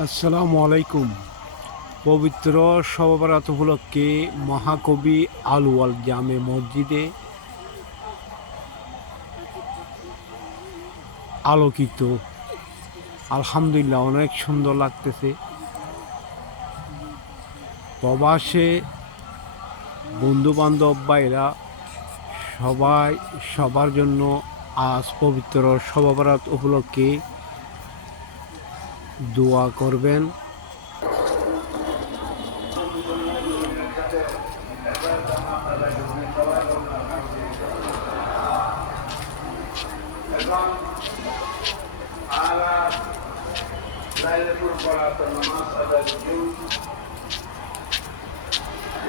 আসসালামু আলাইকুম। পবিত্র শবে বরাত উপলক্ষে মহাকবি আলওয়াল জামে মসজিদে আলোকিত। আলহামদুলিল্লাহ, অনেক সুন্দর লাগতেছে। প্রবাসে বন্ধুবান্ধব ভাইরা সবাই সবার জন্য আজ পবিত্র শবে বরাত উপলক্ষে দোয়া করবেন। লাইলাতুল বরাতের নামাজ আদায় করুন।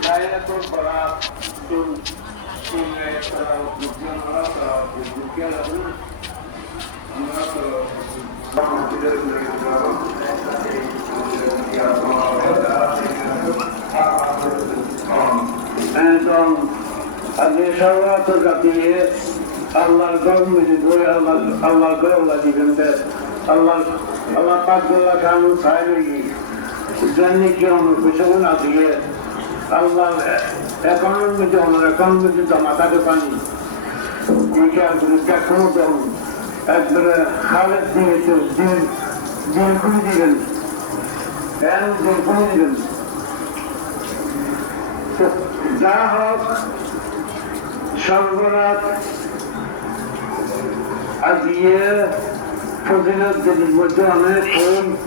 লাইলাতুল বরাত দিন শুনলে তারা বুঝছেন না, তারা বুঝতে লাগবে। আমরা তো একদম আগে সর্বাত কাটিয়ে আল্লাহর গরমিটি ধরে আল্লাহর গরমলা দিবেন। আল্লাহ পাকগুল্লাহ খানু খায় নাকি জানি কি আমার পেছনে না দিয়ে আল্লাহ একানব্বইটি আমার একানব্বইটি জমা থাকে পানি কোনো দম একবারে খালেদ দিয়েছে দিন খুলে দিবেন, দিন খুলে দিবেন। যা হোক সর্বরাত আজকে ফজিলত মধ্যে অনেক